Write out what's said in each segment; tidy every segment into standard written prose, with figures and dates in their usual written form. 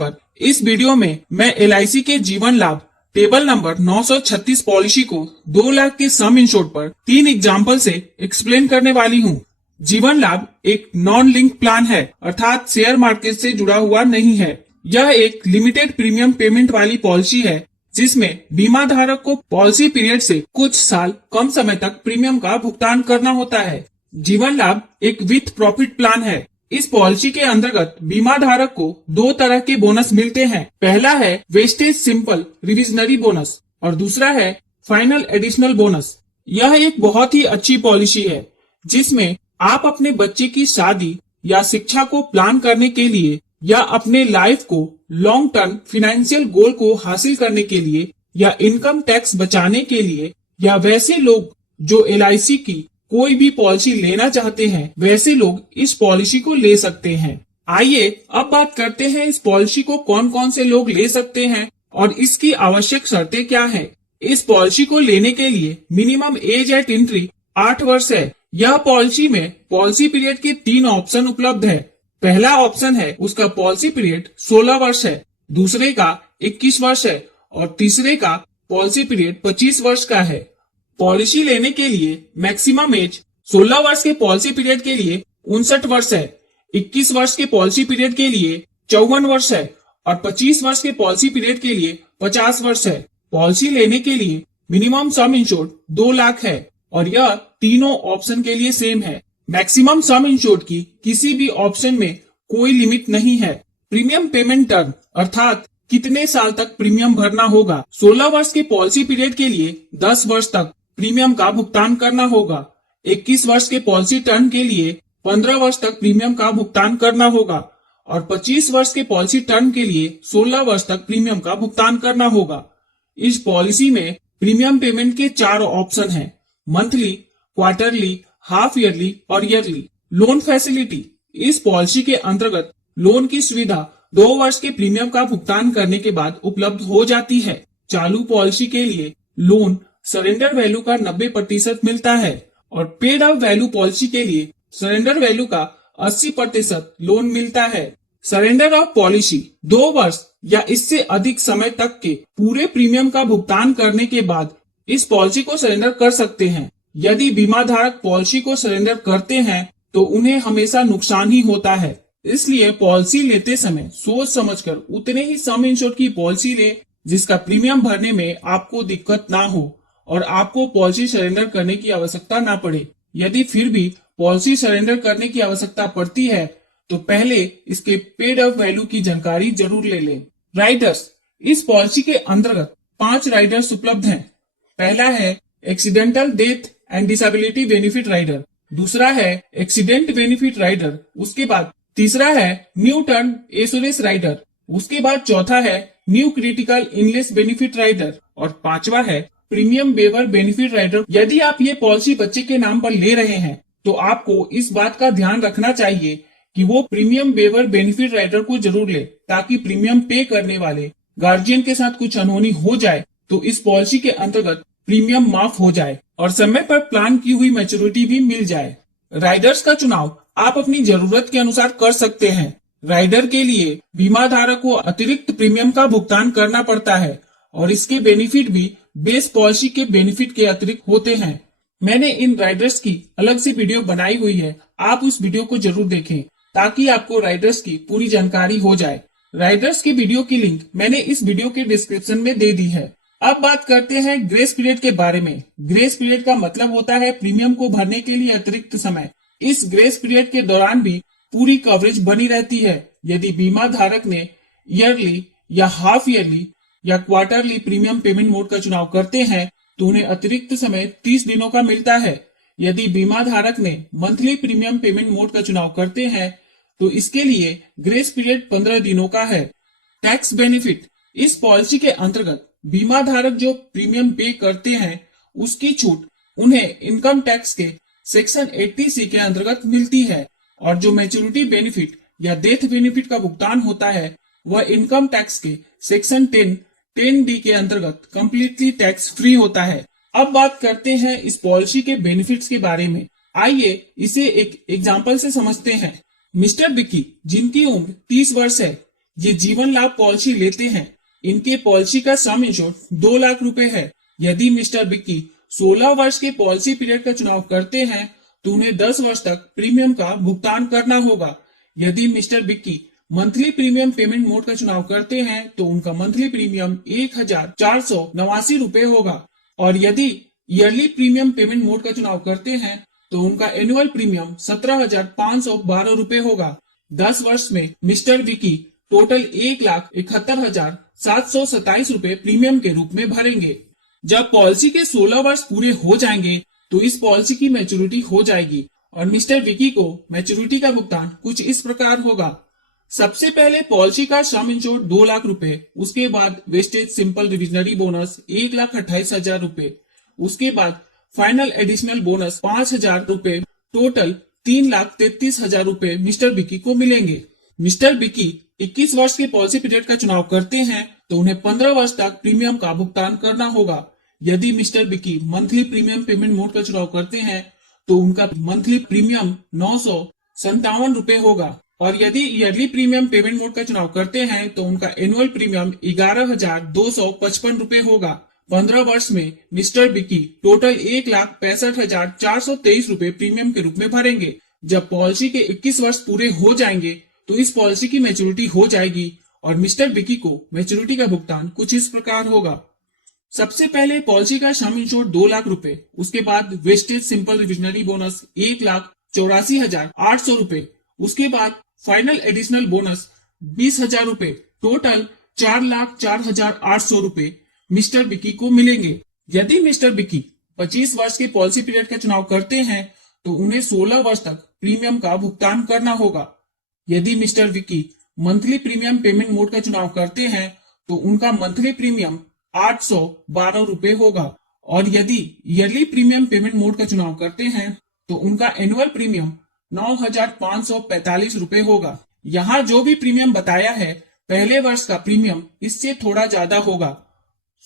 पर इस वीडियो में मैं LIC के जीवन लाभ टेबल नंबर 936 पॉलिसी को 2 लाख के सम इंश्योर्ड पर 3 एग्जाम्पल से एक्सप्लेन करने वाली हूँ। जीवन लाभ एक नॉन लिंक प्लान है, अर्थात शेयर मार्केट से जुड़ा हुआ नहीं है। यह एक लिमिटेड प्रीमियम पेमेंट वाली पॉलिसी है, जिसमें बीमा धारक को पॉलिसी पीरियड से कुछ साल कम समय तक प्रीमियम का भुगतान करना होता है। जीवन लाभ एक विथ प्रॉफिट प्लान है। इस पॉलिसी के अंतर्गत बीमा धारक को 2 तरह के बोनस मिलते हैं। पहला है वेस्टेज सिंपल रिविजनरी बोनस और दूसरा है फाइनल एडिशनल बोनस। यह एक बहुत ही अच्छी पॉलिसी है, जिसमें आप अपने बच्चे की शादी या शिक्षा को प्लान करने के लिए या अपने लाइफ को लॉन्ग टर्म फाइनेंशियल गोल को हासिल करने के लिए या इनकम टैक्स बचाने के लिए या वैसे लोग जो LIC की कोई भी पॉलिसी लेना चाहते हैं, वैसे लोग इस पॉलिसी को ले सकते हैं। आइए अब बात करते हैं इस पॉलिसी को कौन कौन से लोग ले सकते हैं और इसकी आवश्यक शर्तें क्या है। इस पॉलिसी को लेने के लिए मिनिमम एज एट एंट्री 8 वर्ष है। यह पॉलिसी में पॉलिसी पीरियड के 3 ऑप्शन उपलब्ध है। पहला ऑप्शन है उसका पॉलिसी पीरियड 16 वर्ष है, दूसरे का 21 वर्ष है और तीसरे का पॉलिसी पीरियड 25 वर्ष का है। पॉलिसी लेने के लिए मैक्सिमम एज 16 वर्ष के पॉलिसी पीरियड के लिए 59 वर्ष है, 21 वर्ष के पॉलिसी पीरियड के लिए 54 वर्ष है और 25 वर्ष के पॉलिसी पीरियड के लिए 50 वर्ष है। पॉलिसी लेने के लिए मिनिमम सम इंश्योर्ड 2 लाख है और यह तीनों ऑप्शन के लिए सेम है। मैक्सिमम सम इंश्योर्ड की किसी भी ऑप्शन में कोई लिमिट नहीं है। प्रीमियम पेमेंट टर्म अर्थात कितने साल तक प्रीमियम भरना होगा। 16 वर्ष के पॉलिसी पीरियड के लिए 10 वर्ष तक प्रीमियम का भुगतान करना होगा। 21 वर्ष के पॉलिसी टर्म के लिए 15 वर्ष तक प्रीमियम का भुगतान करना होगा और 25 वर्ष के पॉलिसी टर्म के लिए 16 वर्ष तक प्रीमियम का भुगतान करना होगा। इस पॉलिसी में प्रीमियम पेमेंट के 4 ऑप्शन हैं: मंथली, क्वार्टरली, हाफ ईयरली और ईयरली। लोन फैसिलिटी, इस पॉलिसी के अंतर्गत लोन की सुविधा 2 वर्ष के प्रीमियम का भुगतान करने के बाद उपलब्ध हो जाती है। चालू पॉलिसी के लिए लोन सरेंडर वैल्यू का 90% मिलता है और पेड अप वैल्यू पॉलिसी के लिए सरेंडर वैल्यू का 80% लोन मिलता है। सरेंडर ऑफ पॉलिसी 2 वर्ष या इससे अधिक समय तक के पूरे प्रीमियम का भुगतान करने के बाद इस पॉलिसी को सरेंडर कर सकते हैं। यदि बीमा धारक पॉलिसी को सरेंडर करते हैं तो उन्हें हमेशा नुकसान ही होता है। इसलिए पॉलिसी लेते समय सोच समझकर उतने ही सम इंश्योर्ड की पॉलिसी ले जिसका प्रीमियम भरने में आपको दिक्कत ना हो और आपको पॉलिसी सरेंडर करने की आवश्यकता ना पड़े। यदि फिर भी पॉलिसी सरेंडर करने की आवश्यकता पड़ती है तो पहले इसके पेड अप वैल्यू की जानकारी जरूर ले लें। राइडर्स, इस पॉलिसी के अंतर्गत 5 राइडर्स उपलब्ध हैं। पहला है accidental death and disability benefit rider, दूसरा है एक्सीडेंट बेनिफिट राइडर, उसके बाद तीसरा है न्यू टर्न एश्योरेंस राइडर, उसके बाद चौथा है new critical illness benefit rider और 5वां है प्रीमियम वेवर बेनिफिट राइडर। यदि आप ये पॉलिसी बच्चे के नाम पर ले रहे हैं तो आपको इस बात का ध्यान रखना चाहिए कि वो प्रीमियम वेवर बेनिफिट राइडर को जरूर ले, ताकि प्रीमियम पे करने वाले गार्जियन के साथ कुछ अनहोनी हो जाए तो इस पॉलिसी के अंतर्गत प्रीमियम माफ हो जाए और समय पर प्लान की हुई मैच्योरिटी भी मिल जाए। राइडर्स का चुनाव आप अपनी जरूरत के अनुसार कर सकते हैं। राइडर के लिए बीमा धारक को अतिरिक्त प्रीमियम का भुगतान करना पड़ता है और इसके बेनिफिट भी बेस पॉलिसी के बेनिफिट के अतिरिक्त होते हैं। मैंने इन राइडर्स की अलग से वीडियो बनाई हुई है, आप उस वीडियो को जरूर देखें ताकि आपको राइडर्स की पूरी जानकारी हो जाए। राइडर्स की वीडियो की लिंक मैंने इस वीडियो के डिस्क्रिप्शन में दे दी है। अब बात करते हैं ग्रेस पीरियड के बारे में। ग्रेस पीरियड का मतलब होता है प्रीमियम को भरने के लिए अतिरिक्त समय। इस ग्रेस पीरियड के दौरान भी पूरी कवरेज बनी रहती है। यदि बीमा धारक ने ईयरली या हाफ ईयरली या क्वार्टरली प्रीमियम पेमेंट मोड का चुनाव करते हैं तो उन्हें अतिरिक्त समय 30 दिनों का मिलता है। यदि बीमा धारक ने मंथली प्रीमियम पेमेंट मोड का चुनाव करते हैं तो इसके लिए ग्रेस पीरियड 15 दिनों का है। टैक्स बेनिफिट, इस पॉलिसी के अंतर्गत बीमा धारक जो प्रीमियम पे करते हैं उसकी छूट उन्हें इनकम टैक्स के सेक्शन 80C के अंतर्गत मिलती है और जो मैच्योरिटी बेनिफिट या डेथ बेनिफिट का भुगतान होता है वह इनकम टैक्स के सेक्शन 10D के अंतर्गत कम्प्लीटली टैक्स फ्री होता है। अब बात करते हैं इस पॉलिसी के बेनिफिट्स के बारे में। आइए इसे एक एग्जाम्पल से समझते हैं। मिस्टर बिक्की, जिनकी उम्र 30 वर्ष है, ये जीवन लाभ पॉलिसी लेते हैं, इनके पॉलिसी का सम इंश्योर्ड 2 लाख रुपए है। यदि मिस्टर विक्की 16 वर्ष के पॉलिसी पीरियड का चुनाव करते हैं तो उन्हें 10 वर्ष तक प्रीमियम का भुगतान करना होगा। यदि mister Vicky monthly premium payment mode का चुनाव करते हैं तो उनका मंथली प्रीमियम 1489 रुपए होगा, और यदि ईयरली प्रीमियम पेमेंट मोड का चुनाव करते हैं तो उनका एनुअल प्रीमियम 17,512 रुपए होगा। 10 वर्ष में मिस्टर विकी टोटल 1,71,727 रुपए प्रीमियम के रूप में भरेंगे। जब पॉलिसी के 16 वर्ष पूरे हो जाएंगे तो इस पॉलिसी की मैच्योरिटी हो जाएगी और मिस्टर विकी को मैच्योरिटी का भुगतान कुछ इस प्रकार होगा। सबसे पहले पॉलिसी का सम इंश्योर्ड 2 लाख रुपए, उसके बाद वेस्टेज सिंपल रिविजनरी बोनस 1,28,000 रुपए, उसके बाद फाइनल एडिशनल बोनस 5,000 रुपए, टोटल 3,33,000 रुपए मिस्टर विकी को मिलेंगे। मिस्टर विकी 21 वर्ष के पॉलिसी पीरियड का चुनाव करते हैं तो उन्हें 15 वर्ष तक प्रीमियम का भुगतान करना होगा। यदि mister Vicky monthly premium payment mode का चुनाव करते हैं तो उनका मंथली प्रीमियम 957 रुपए होगा, और यदि ईयरली प्रीमियम पेमेंट मोड का चुनाव करते हैं तो उनका एनुअल प्रीमियम 11,255 रुपए होगा। 15 वर्ष में मिस्टर विकी टोटल 1,65,423 रुपए प्रीमियम के रूप में भरेंगे। जब पॉलिसी के 21 वर्ष पूरे हो जाएंगे तो इस पॉलिसी की मैच्योरिटी हो जाएगी और मिस्टर विकी को मैच्योरिटी का भुगतान कुछ इस प्रकार होगा। सबसे पहले पॉलिसी का सम इंश्योर्ड 2 लाख रुपए, उसके बाद वेस्टेज सिंपल रिविजनरी बोनस 1,84,800 रुपए, उसके बाद फाइनल एडिशनल बोनस 20,000 रुपए, टोटल 4,04,800 रुपए मिस्टर विकी को मिलेंगे। यदि मिस्टर विकी 25 वर्ष के पॉलिसी पीरियड का चुनाव करते हैं तो उन्हें 16 वर्ष तक प्रीमियम का भुगतान करना होगा। यदि mister Vicky monthly premium payment mode का चुनाव करते हैं तो उनका मंथली प्रीमियम 812 रुपए होगा, और यदि ईयरली प्रीमियम पेमेंट मोड का चुनाव करते हैं तो उनका एनुअल प्रीमियम 9,545 रुपए होगा। यहाँ जो भी प्रीमियम बताया है पहले वर्ष का प्रीमियम इससे थोड़ा ज्यादा होगा।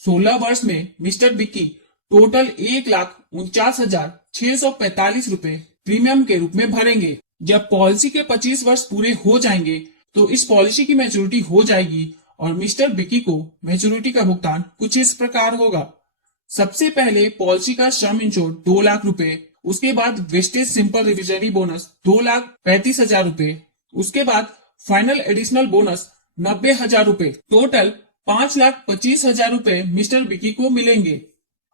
16 वर्ष में मिस्टर विकी टोटल 1,49,645 रुपए प्रीमियम के रूप में भरेंगे। जब पॉलिसी के 25 वर्ष पूरे हो जाएंगे तो इस पॉलिसी की मैच्योरिटी हो जाएगी और मिस्टर विकी को मैच्योरिटी का भुगतान कुछ इस प्रकार होगा। सबसे पहले पॉलिसी का सम इंश्योर्ड 2 लाख रुपए, उसके बाद वेस्टेज सिंपल रिविजनरी बोनस 2,35,000 रुपए, उसके बाद फाइनल एडिशनल बोनस 90,000 रुपए, टोटल 5,25,000 रुपए मिस्टर विकी को मिलेंगे।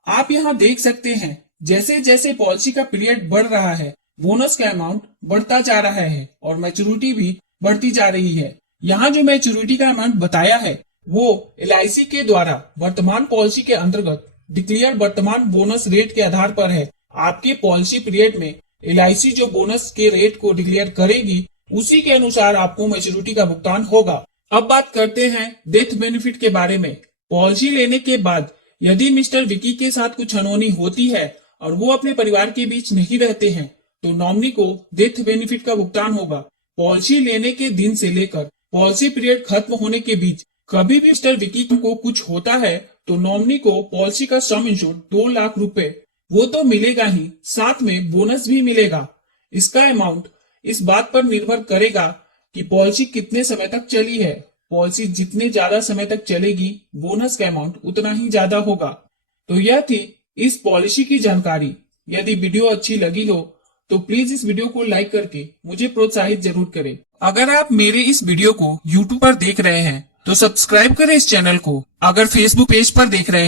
आप यहाँ देख सकते हैं जैसे जैसे पॉलिसी का पीरियड बढ़ रहा है बोनस का अमाउंट बढ़ता जा रहा है और मैच्योरिटी भी बढ़ती जा रही है। यहाँ जो मैच्योरिटी का अमाउंट बताया है वो LIC के द्वारा वर्तमान पॉलिसी के अंतर्गत डिक्लेयर वर्तमान बोनस रेट के आधार पर है। आपके पॉलिसी पीरियड में LIC जो बोनस के रेट को डिक्लेयर करेगी उसी के अनुसार आपको मैच्योरिटी का भुगतान होगा। अब बात करते हैं डेथ बेनिफिट के बारे में। पॉलिसी लेने के बाद यदि मिस्टर विकी के साथ कुछ अनहोनी होती है और वो अपने परिवार के बीच नहीं रहते हैं तो नॉमिनी को डेथ बेनिफिट का भुगतान होगा। पॉलिसी लेने के दिन से लेकर पॉलिसी पीरियड खत्म होने के बीच कभी भी मिस्टर विकी को कुछ होता है तो नॉमिनी को पॉलिसी का सम इंश्योर्ड 2 लाख रुपए वो तो मिलेगा ही, साथ में बोनस भी मिलेगा। इसका अमाउंट इस बात पर निर्भर करेगा कि पॉलिसी कितने समय तक चली है। पॉलिसी जितने ज्यादा समय तक चलेगी बोनस का अमाउंट उतना ही ज्यादा होगा। तो यह थी इस पॉलिसी की जानकारी। यदि वीडियो अच्छी लगी हो तो प्लीज इस वीडियो को लाइक करके मुझे प्रोत्साहित जरूर करें। अगर आप मेरे इस वीडियो को YouTube पर देख रहे हैं तो सब्सक्राइब करें इस चैनल को। अगर Facebook पेज पर देख रहे हैं